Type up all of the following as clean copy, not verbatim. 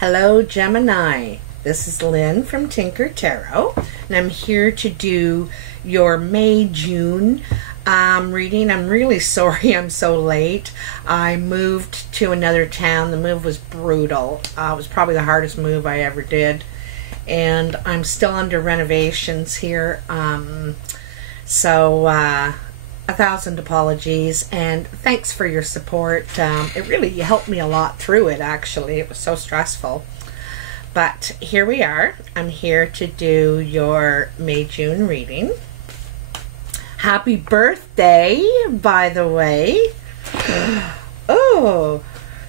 Hello Gemini, this is Lynn from Tinker Tarot, and I'm here to do your May-June reading. I'm really sorry I'm so late. I moved to another town. The move was brutal. It was probably the hardest move I ever did, and I'm still under renovations here. So 1,000 apologies, and thanks for your support. It really helped me a lot through it, actually. It was so stressful. But here we are. I'm here to do your May-June reading. Happy birthday, by the way. Oh,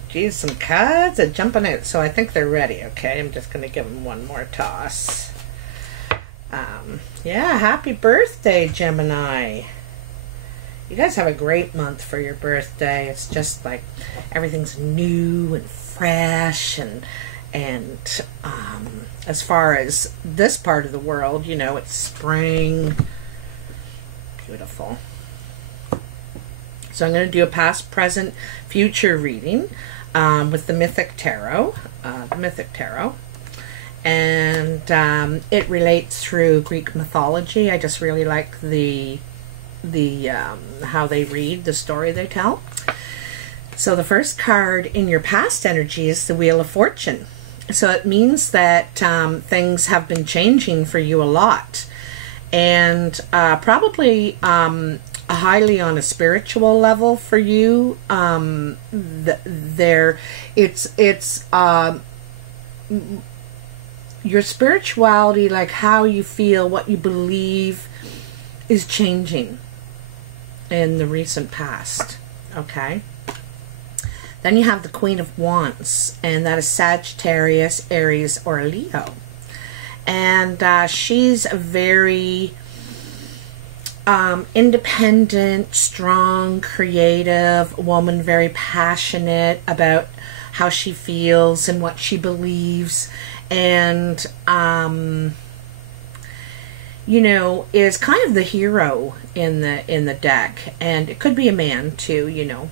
geez, some cards are jumping out, so I think they're ready. Okay, I'm just going to give them one more toss. Yeah, happy birthday, Gemini. You guys have a great month for your birthday. It's just like everything's new and fresh, and as far as this part of the world, you know, it's spring. Beautiful. So I'm going to do a past, present, future reading with the Mythic Tarot. And it relates through Greek mythology. I just really like the how they read, the story they tell. So the first card in your past energy is the Wheel of Fortune. So it means that things have been changing for you a lot, and probably highly on a spiritual level for you. Your spirituality, like how you feel, what you believe, is changing in the recent past. Okay. Then you have the Queen of Wands, and that is Sagittarius, Aries, or Leo. And she's a very independent, strong, creative woman, very passionate about how she feels and what she believes, and you know, is kind of the hero in the deck, and it could be a man too, you know.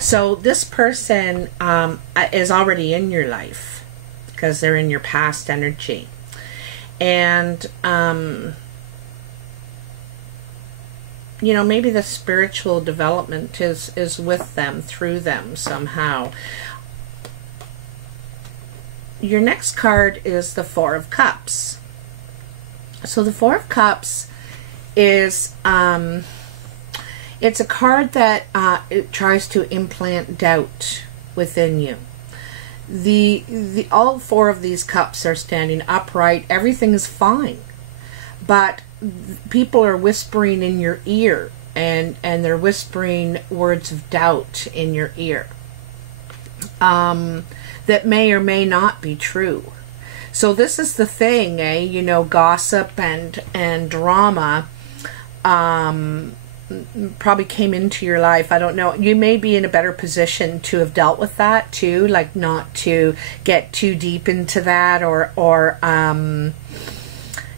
So this person is already in your life because they're in your past energy, and you know, maybe the spiritual development is with them, through them somehow. Your next card is the Four of Cups. So the Four of Cups is it's a card that it tries to implant doubt within you. All four of these cups are standing upright. Everything is fine, but people are whispering in your ear, and they're whispering words of doubt in your ear that may or may not be true. So this is the thing, you know, gossip and drama probably came into your life. I don't know. You may be in a better position to have dealt with that too, like not to get too deep into that or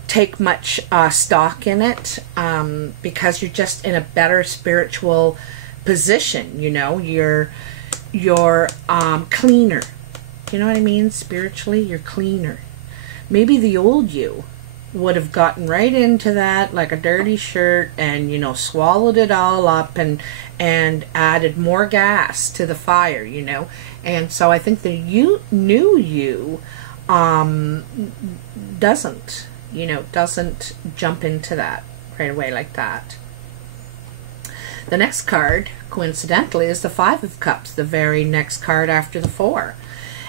take much stock in it, because you're just in a better spiritual position. You know, you're cleaner. You know what I mean? Spiritually, you're cleaner. Maybe the old you would have gotten right into that like a dirty shirt, and, you know, swallowed it all up and added more gas to the fire, you know. And so I think the new you doesn't jump into that right away like that. The next card, coincidentally, is the Five of Cups, the very next card after the Four.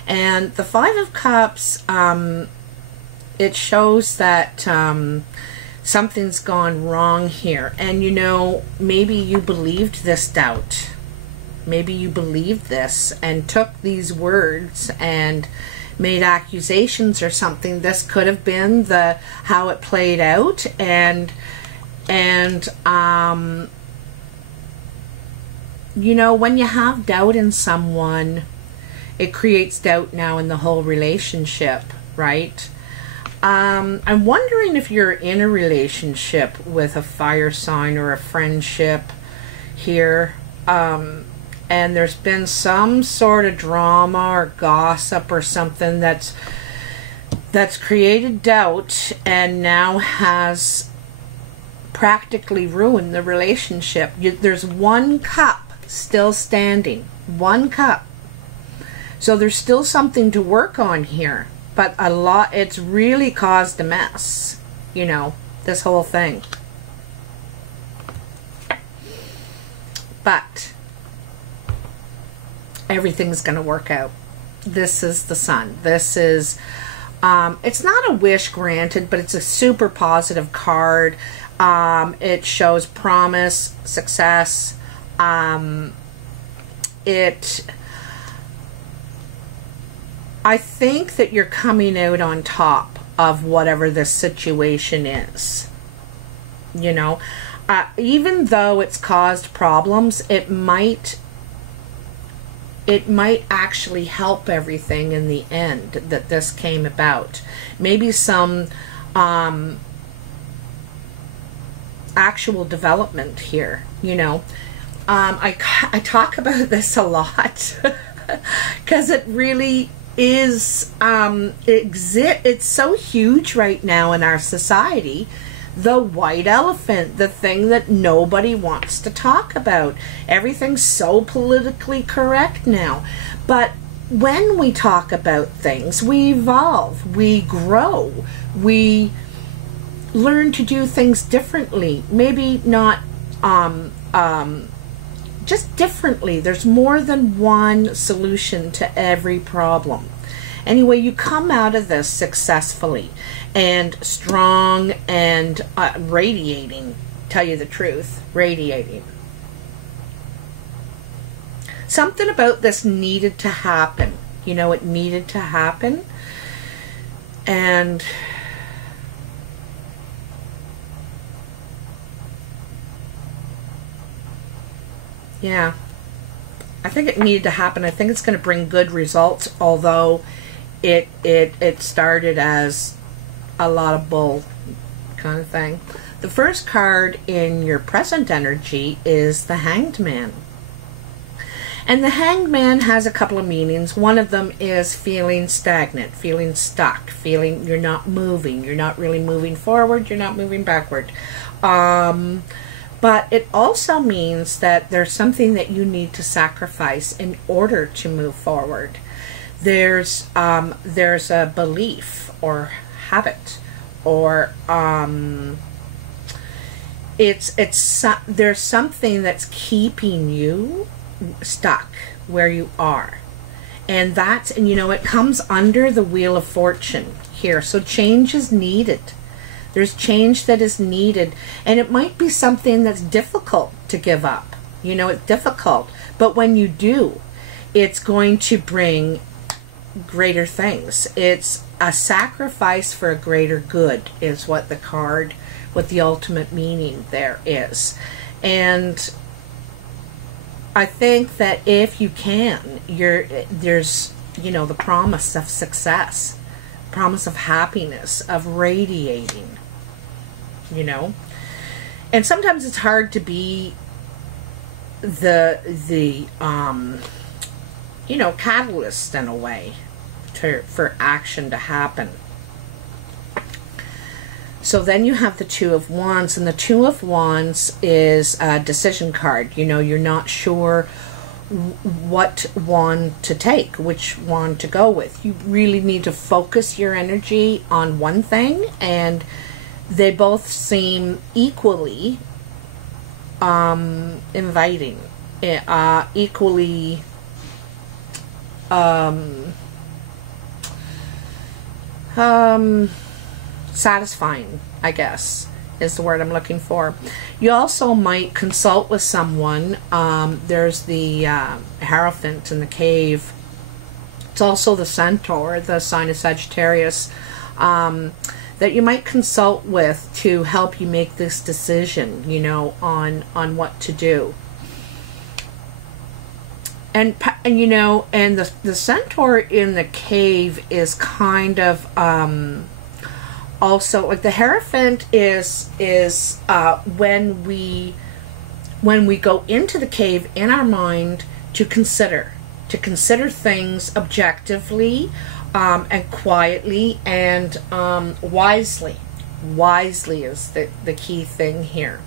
And the Five of Cups, it shows that something's gone wrong here. And, you know, maybe you believed this doubt. Maybe you believed this and took these words and made accusations or something. This could have been how it played out. And you know, when you have doubt in someone, it creates doubt now in the whole relationship, right? I'm wondering if you're in a relationship with a fire sign or a friendship here. and there's been some sort of drama or gossip or something that's created doubt and now has practically ruined the relationship. There's one cup still standing, one cup. So there's still something to work on here, but it's really caused a mess, you know, this whole thing. But everything's going to work out. This is the Sun. This is, it's not a wish granted, but it's a super positive card. It shows promise, success. I think that you're coming out on top of whatever this situation is. You know, even though it's caused problems, it might actually help everything in the end that this came about. Maybe some actual development here, you know. I talk about this a lot because it really is it's so huge right now in our society. The white elephant, the thing that nobody wants to talk about. Everything's so politically correct now. But when we talk about things, we evolve, we grow, we learn to do things differently. Maybe not just differently. There's more than one solution to every problem. Anyway, you come out of this successfully and strong and radiating, tell you the truth, radiating. Something about this needed to happen. You know, it needed to happen. And yeah, I think it needed to happen. I think it's going to bring good results, although it started as a lot of bull kind of thing. The first card in your present energy is the Hanged Man. And the Hanged Man has a couple of meanings. One of them is feeling stagnant, feeling stuck, feeling you're not moving. You're not really moving forward. You're not moving backward. But it also means that there's something that you need to sacrifice in order to move forward. There's a belief or habit, or there's something that's keeping you stuck where you are, and you know, it comes under the Wheel of Fortune here. So change is needed. There's change that is needed, and it might be something that's difficult to give up. You know, it's difficult, but when you do, it's going to bring greater things. It's a sacrifice for a greater good is what the ultimate meaning there is. And I think that if you can, there's, you know, the promise of success, promise of happiness, of radiating, you know. And sometimes it's hard to be the you know, catalyst in a way for action to happen. So then you have the Two of Wands, and the Two of Wands is a decision card. You know, you're not sure what wand to take, which wand to go with. You really need to focus your energy on one thing, and they both seem equally inviting, equally satisfying, I guess, is the word I'm looking for. You also might consult with someone. There's the Hierophant in the Cave. It's also the Centaur, the sign of Sagittarius, that you might consult with to help you make this decision, you know, on what to do. And you know, and the Centaur in the Cave is kind of also, like, the Hierophant is when we go into the cave in our mind to consider things objectively, and quietly, and wisely. Wisely is the key thing here.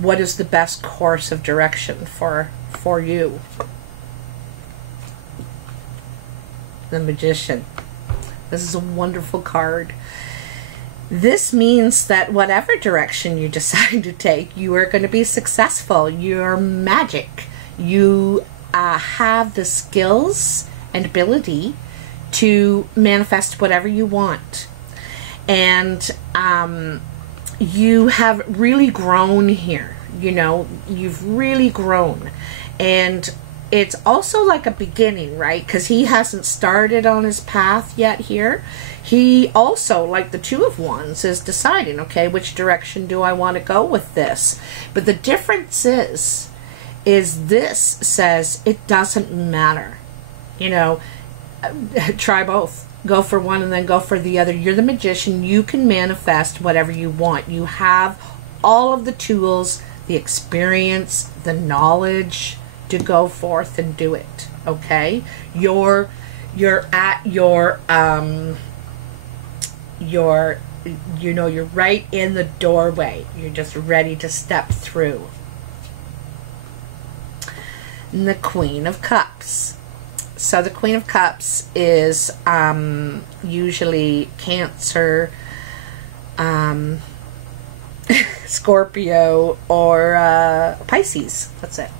What is the best course of direction for you? The Magician. This is a wonderful card. This means that whatever direction you decide to take, you are going to be successful. You're magic. You have the skills and ability to manifest whatever you want. And you have really grown here. You know, you've really grown. And it's also like a beginning, right? Because he hasn't started on his path yet here. He also, like the Two of Wands, is deciding, okay, which direction do I want to go with this? But the difference is this says it doesn't matter. You know, try both. Go for one and then go for the other. You're the Magician. You can manifest whatever you want. You have all of the tools, the experience, the knowledge to go forth and do it. Okay? You're at your you know, you're right in the doorway. You're just ready to step through. And the Queen of Cups. So the Queen of Cups is usually Cancer, Scorpio, or Pisces. That's it.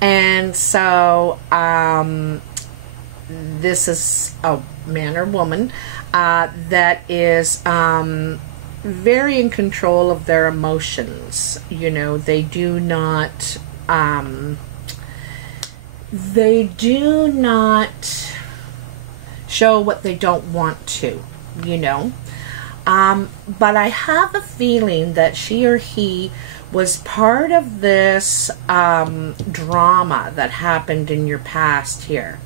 And so this is a man or woman that is very in control of their emotions. You know, they do not show what they don't want to, you know. But I have a feeling that she or he was part of this drama that happened in your past here.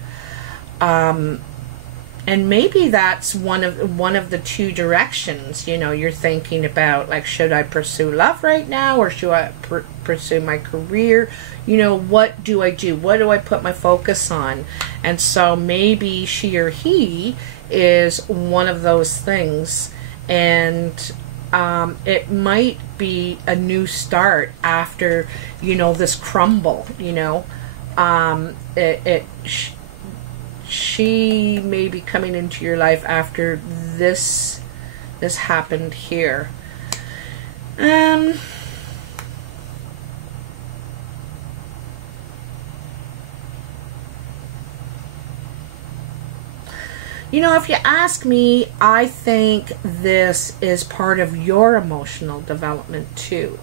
And maybe that's one of the two directions, you know, you're thinking about, like, should I pursue love right now, or should I pursue my career? You know, what do I do? What do I put my focus on? And so maybe she or he is one of those things, and it might be a new start after, you know, this crumble, you know. She may be coming into your life after this happened here. You know, if you ask me, I think this is part of your emotional development too.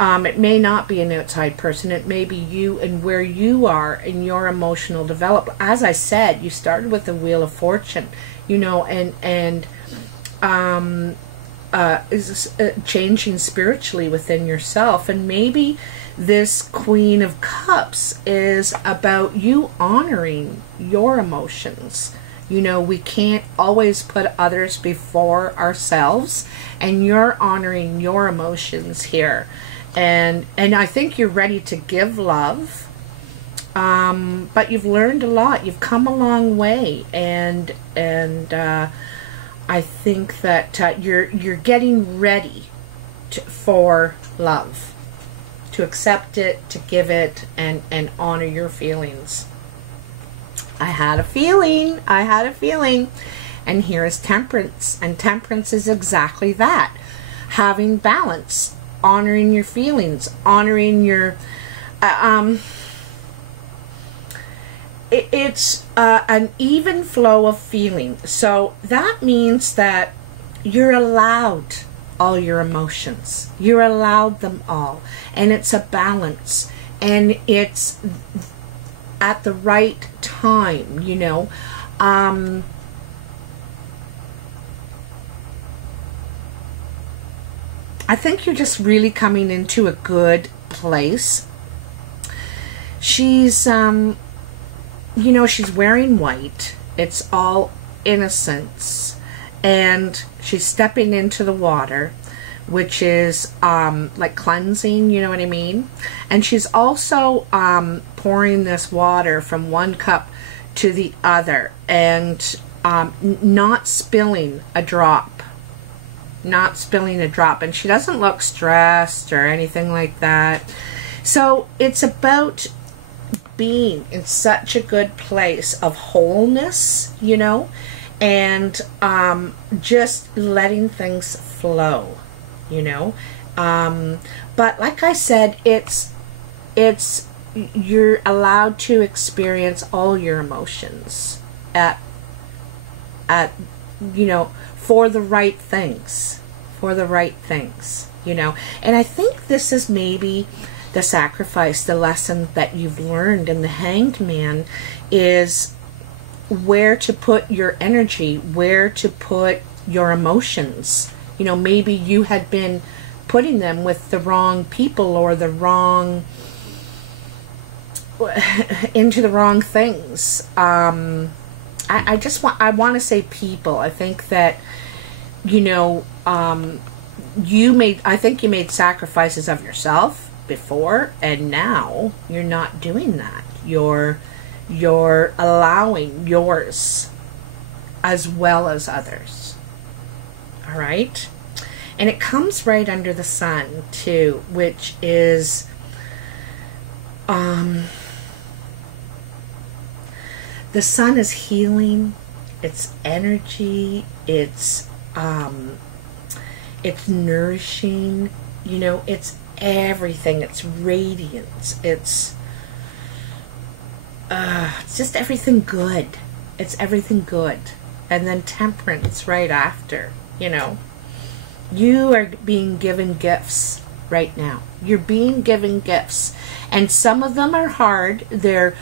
It may not be an outside person. It may be you and where you are in your emotional development. As I said, you started with the Wheel of Fortune, you know, and changing spiritually within yourself. And maybe this Queen of Cups is about you honoring your emotions. You know, we can't always put others before ourselves, and you're honoring your emotions here. And I think you're ready to give love, but you've learned a lot. You've come a long way, and I think that you're getting ready for love, to accept it, to give it, and honor your feelings. I had a feeling. And here is Temperance, and Temperance is exactly that, having balance. Honoring your feelings, honoring your, it's an even flow of feeling. So that means that you're allowed all your emotions. You're allowed them all. And it's a balance. And it's at the right time, you know. I think you're just really coming into a good place. She's, you know, she's wearing white. It's all innocence. And she's stepping into the water. which is like cleansing, you know what I mean? And she's also pouring this water from one cup to the other, and not spilling a drop. Not spilling a drop. And she doesn't look stressed or anything like that. So it's about being in such a good place of wholeness, you know, and just letting things flow, you know. But like I said, it's you're allowed to experience all your emotions at you know, for the right things, you know. And I think this is maybe the sacrifice, the lesson that you've learned in the Hanged Man, is where to put your energy, where to put your emotions. You know, maybe you had been putting them with the wrong people, or the wrong, into the wrong things. I want to say people. I think that, you know, I think you made sacrifices of yourself before, and now you're not doing that. You're allowing yours as well as others. All right? And it comes right under the sun too, which is the sun is healing, it's energy, it's nourishing, you know, it's everything, it's radiance, it's just everything good. It's everything good. And then temperance right after, you know. You are being given gifts right now. You're being given gifts. And some of them are hard. They're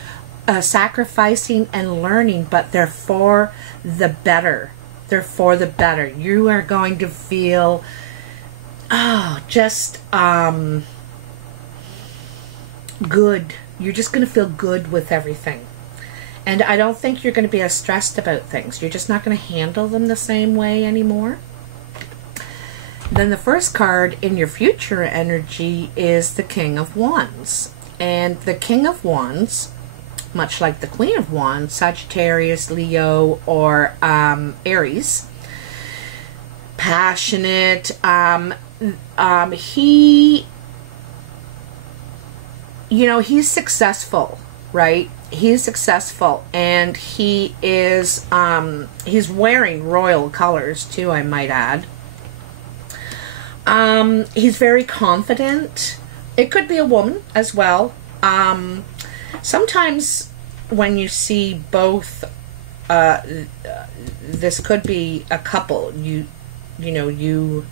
sacrificing and learning, but they're for the better. They're for the better. You are going to feel, just good. You're just going to feel good with everything. And I don't think you're going to be as stressed about things. You're just not going to handle them the same way anymore. Then the first card in your future energy is the King of Wands. And the King of Wands, much like the Queen of Wands, Sagittarius, Leo, or Aries, passionate, he, you know, he's successful, right? He's successful, and he is, he's wearing royal colors too, I might add. He's very confident. It could be a woman as well. Sometimes when you see both, this could be a couple. You know, you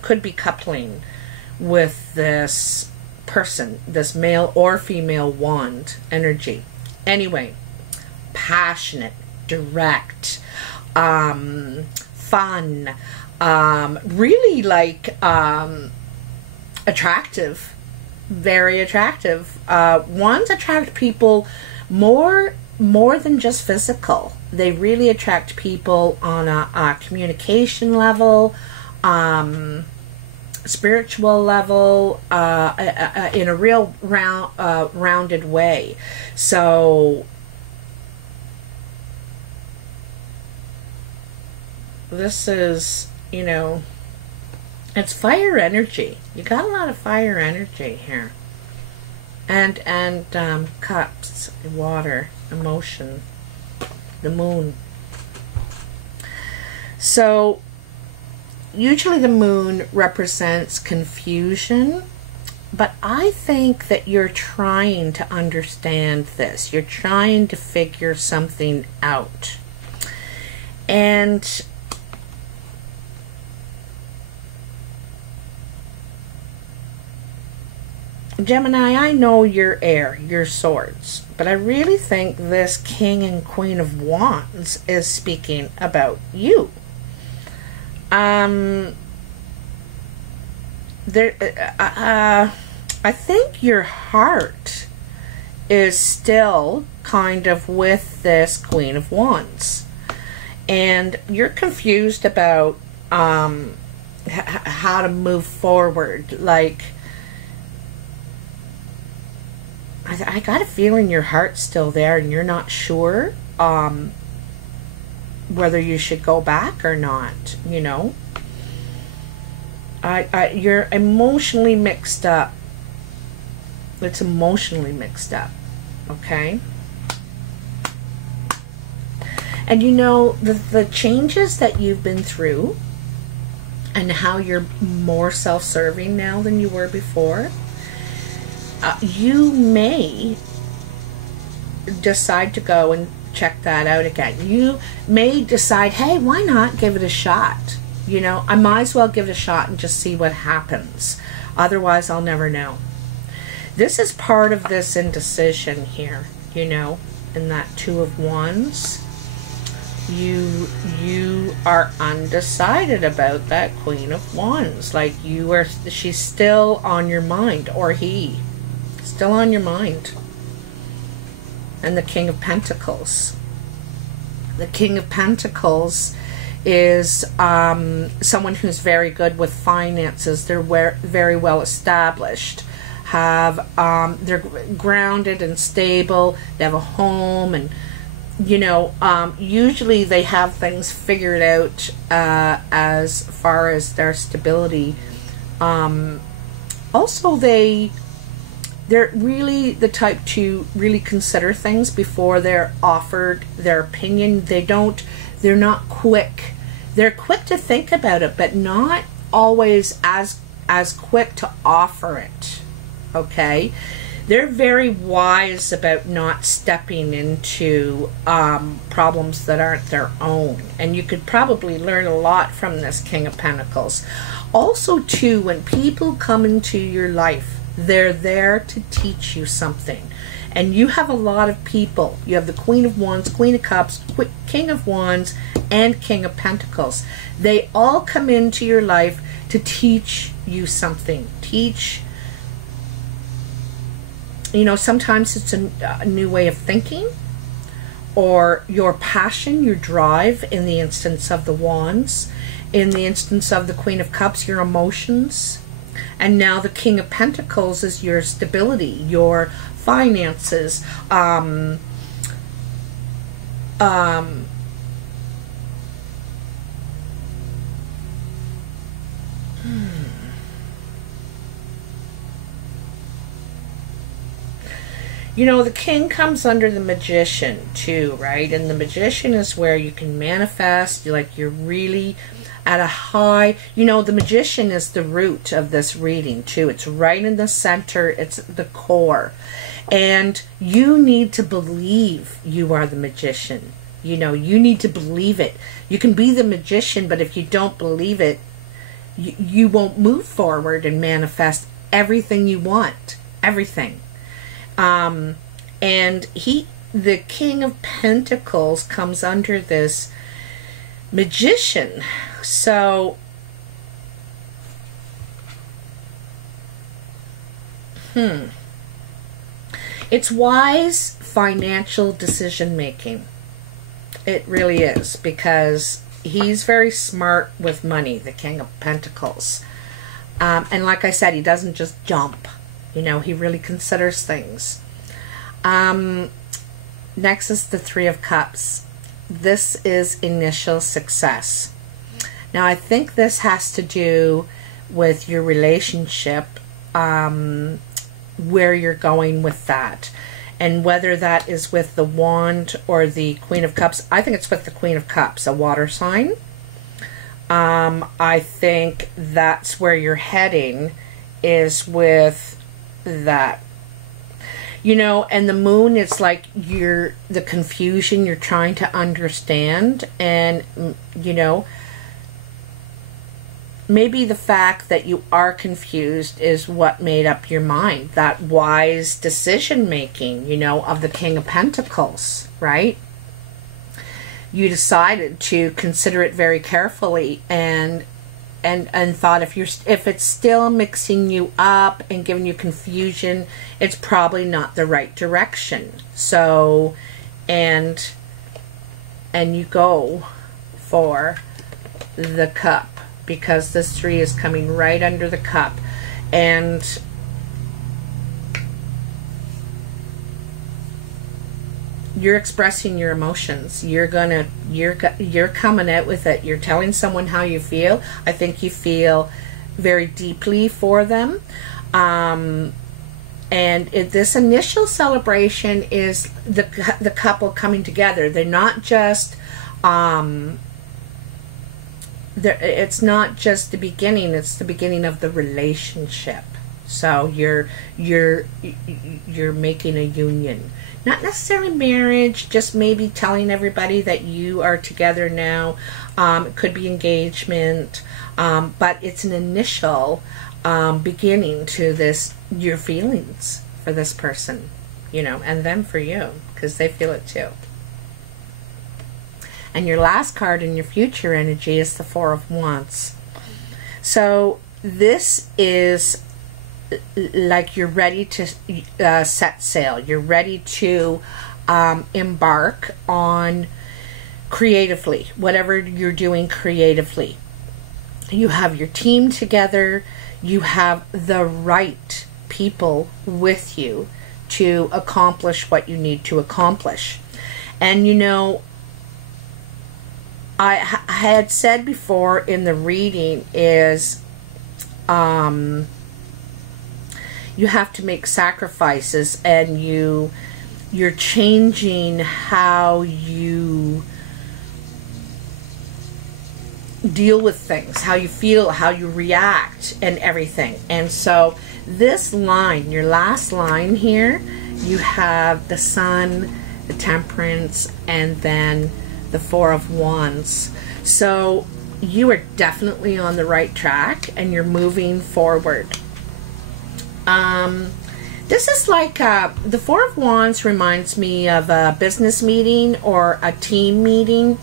could be coupling with this person, this male or female wand energy. Anyway, passionate, direct, fun, really like attractive, very attractive. Wands attract people more than just physical. They really attract people on a communication level, spiritual level, in a real rounded way. So this is, you know, it's fire energy. You got a lot of fire energy here. And cups, water, emotion, the moon. So usually the moon represents confusion, but I think that you're trying to understand this. You're trying to figure something out. And Gemini, I know you're air, you're swords, but I really think this King and Queen of Wands is speaking about you. I think your heart is still kind of with this Queen of Wands, and you're confused about how to move forward. Like, I got a feeling your heart's still there and you're not sure whether you should go back or not, you know. You're emotionally mixed up. It's emotionally mixed up, okay? And you know, the changes that you've been through and how you're more self-serving now than you were before, you may decide to go and check that out again. You may decide, hey, why not give it a shot? You know, I might as well give it a shot and just see what happens. Otherwise, I'll never know. This is part of this indecision here, you know, in that Two of Wands. You are undecided about that Queen of Wands. Like, she's still on your mind, or he, still on your mind. And the King of Pentacles. The King of Pentacles is someone who's very good with finances. They're very well established. They're grounded and stable. They have a home, and you know, usually they have things figured out as far as their stability. Also, they're really the type to really consider things before they're offered their opinion. They're not quick. They're quick to think about it, but not always as quick to offer it. Okay? They're very wise about not stepping into problems that aren't their own. And you could probably learn a lot from this King of Pentacles. Also, too, when people come into your life, they're there to teach you something. And you have a lot of people. You have the Queen of Wands, Queen of Cups, King of Wands, and King of Pentacles. They all come into your life to teach you something. You know, sometimes it's a new way of thinking, or your passion, your drive, in the instance of the Wands. In the instance of the Queen of Cups, your emotions. And now the King of Pentacles is your stability, your finances, You know, the King comes under the Magician too, right? And the Magician is where you can manifest, like you're really at a high, you know, the Magician is the root of this reading too. It's right in the center, it's the core. And you need to believe you are the Magician. You know, you need to believe it. You can be the Magician, but if you don't believe it, you won't move forward and manifest everything you want. Everything. And the King of Pentacles comes under this Magician. So, it's wise financial decision making. It really is, because he's very smart with money, the King of Pentacles. And like I said, he doesn't just jump. You know, he really considers things. Next is the Three of Cups. This is initial success. Now, I think this has to do with your relationship, where you're going with that. And whether that is with the Wand or the Queen of Cups. I think it's with the Queen of Cups, a water sign. I think that's where you're heading, is with that. You know, and the Moon, it's like the confusion, you're trying to understand. And, you know, maybe the fact that you are confused is what made up your mind. That wise decision making, you know, of the King of Pentacles, right? You decided to consider it very carefully and thought if it's still mixing you up and giving you confusion, it's probably not the right direction. So, and you go for the cup, because this 3 is coming right under the cup. And you're expressing your emotions. You're coming out with it. You're telling someone how you feel. I think you feel very deeply for them. And this initial celebration is the couple coming together. They're not just it's not just the beginning, it's the beginning of the relationship. So you're making a union. Not necessarily marriage, just maybe telling everybody that you are together now. It could be engagement, but it's an initial beginning to this, your feelings for this person, you know, and them for you, because they feel it too. And your last card in your future energy is the 4 of Wands. So this is like you're ready to set sail. You're ready to embark on creatively, whatever you're doing creatively. You have your team together. You have the right people with you to accomplish what you need to accomplish. And you know, I had said before in the reading is you have to make sacrifices, and you're changing how you deal with things, how you feel, how you react, and everything. And so this line, your last line here, you have the Sun, the Temperance, and then the 4 of Wands. So you are definitely on the right track, and you're moving forward. This is like the 4 of Wands reminds me of a business meeting or a team meeting.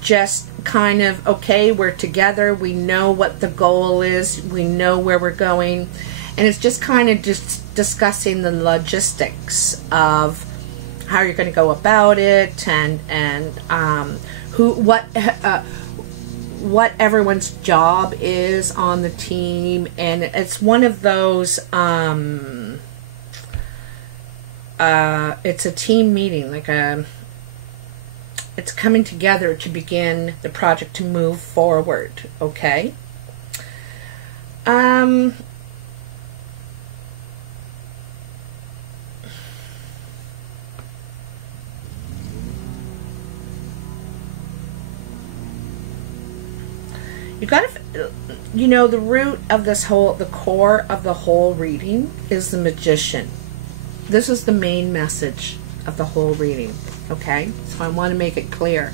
Just kind of, okay, we're together, we know what the goal is, we know where we're going, and it's just kind of just discussing the logistics of how you're going to go about it, and what everyone's job is on the team. And it's one of those it's a team meeting, like it's coming together to begin the project to move forward. Okay. You gotta, you know, the root of this whole, the core of the whole reading is the Magician. This is the main message of the whole reading, okay? So I want to make it clear.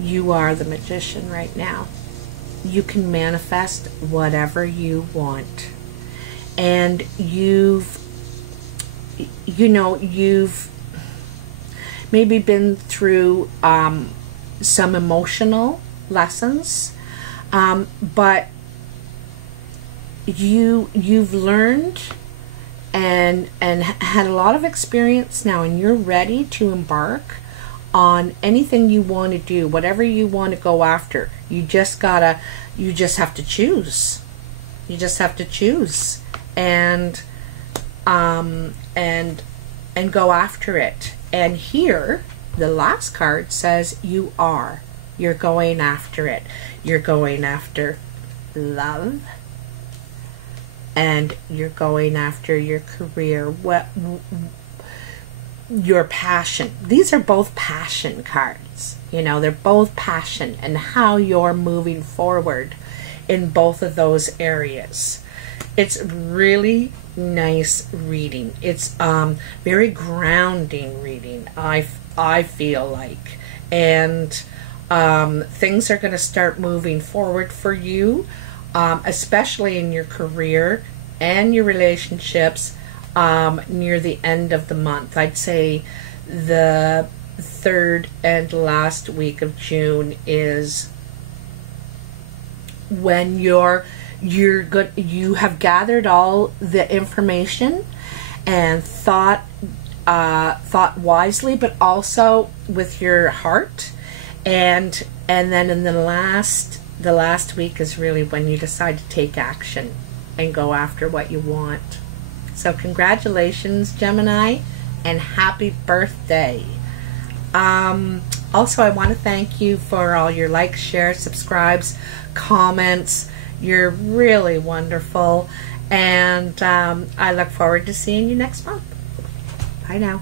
You are the Magician right now. You can manifest whatever you want. And you've maybe been through some emotional lessons, but you've learned and had a lot of experience now, and you're ready to embark on anything you want to do, whatever you want to go after. You just have to choose. You just have to choose and go after it. And here the last card says you're going after it. You're going after love, and you're going after your career, your passion. These are both passion cards. You know, they're both passion, and how you're moving forward in both of those areas. It's really nice reading. It's very grounding reading, I feel like. And things are going to start moving forward for you, especially in your career and your relationships near the end of the month. I'd say the 3rd and last week of June is when you have gathered all the information and thought wisely, but also with your heart, and And then in the last week is really when you decide to take action and go after what you want. So congratulations, Gemini, and happy birthday. Also, I want to thank you for all your likes, shares, subscribes, comments. You're really wonderful. And I look forward to seeing you next month. Bye now.